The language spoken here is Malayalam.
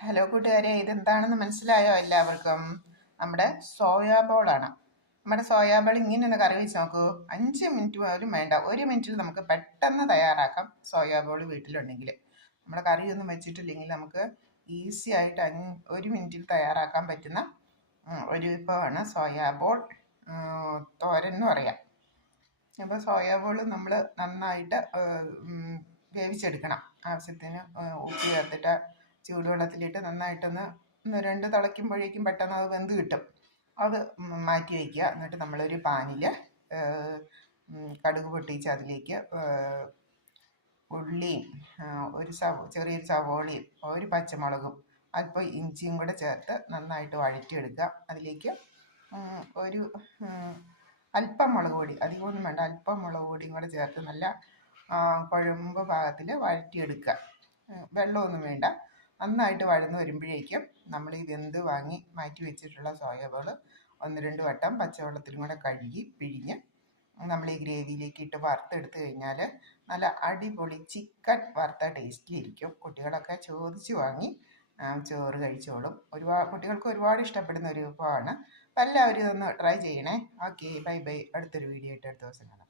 ഹലോ കൂട്ടുകാരെ. ഇതെന്താണെന്ന് മനസ്സിലായോ എല്ലാവർക്കും? നമ്മുടെ സോയാ ആണ്. നമ്മുടെ സോയാ ബോൾ ഇങ്ങനെ ഒന്ന് കറി വെച്ച് നോക്കൂ. അഞ്ച് മിനിറ്റ് പോലും വേണ്ട. ഒരു മിനിറ്റിൽ നമുക്ക് പെട്ടെന്ന് തയ്യാറാക്കാം സോയാ ബോൾ വീട്ടിലുണ്ടെങ്കിൽ നമ്മുടെ കറിയൊന്നും വെച്ചിട്ടില്ലെങ്കിൽ നമുക്ക് ഈസി ആയിട്ട് അഞ്ച് ഒരു മിനിറ്റിൽ തയ്യാറാക്കാൻ പറ്റുന്ന ഒരു വിഭവമാണ് സോയാ ബോൾ തോരൻ എന്ന് പറയാം. അപ്പോൾ സോയാ ബോൾ നമ്മൾ നന്നായിട്ട് വേവിച്ചെടുക്കണം. ആവശ്യത്തിന് ഉപ്പ് ചേർത്തിട്ട് ചൂടുവെള്ളത്തിലിട്ട് നന്നായിട്ടൊന്ന് ഒന്ന് രണ്ട് തിളയ്ക്കുമ്പോഴേക്കും പെട്ടെന്ന് അത് വെന്ത് കിട്ടും. അത് മാറ്റി വയ്ക്കുക. എന്നിട്ട് നമ്മളൊരു പാനിൽ കടുക് പൊട്ടിച്ച് അതിലേക്ക് ഉള്ളിയും ഒരു സവ ചെറിയൊരു സവോളയും ഒരു പച്ചമുളകും അല്പം ഇഞ്ചിയും കൂടെ ചേർത്ത് നന്നായിട്ട് വഴറ്റിയെടുക്കുക. അതിലേക്ക് ഒരു അല്പം മുളക് പൊടി അധികമൊന്നും വേണ്ട അല്പം മുളക് പൊടിയും കൂടെ ചേർത്ത് നല്ല കുഴമ്പ് പാകത്തിൽ വഴറ്റിയെടുക്കുക. വെള്ളമൊന്നും വേണ്ട. നന്നായിട്ട് വഴന്ന് വരുമ്പോഴേക്കും നമ്മൾ ഈ വെന്ത് വാങ്ങി മാറ്റി വെച്ചിട്ടുള്ള സോയാബോൾ ഒന്ന് രണ്ട് വട്ടം പച്ചവെള്ളത്തിലും കൂടെ കഴുകി പിഴിഞ്ഞ് നമ്മൾ ഈ ഗ്രേവിയിലേക്ക് ഇട്ട് വറുത്തെടുത്ത് കഴിഞ്ഞാൽ നല്ല അടിപൊളി ചിക്കൻ വറുത്ത ടേസ്റ്റിലിരിക്കും. കുട്ടികളൊക്കെ ചോദിച്ച് വാങ്ങി ചോറ് കഴിച്ചോളും. ഒരുപാട് കുട്ടികൾക്ക് ഒരുപാട് ഇഷ്ടപ്പെടുന്ന ഒരു വിഭവമാണ് അപ്പോൾ എല്ലാവരും ഇതൊന്ന് ട്രൈ ചെയ്യണേ. Okay bye bye. അടുത്തൊരു വീഡിയോ ആയിട്ട് അടുത്ത ദിവസം കാണാം.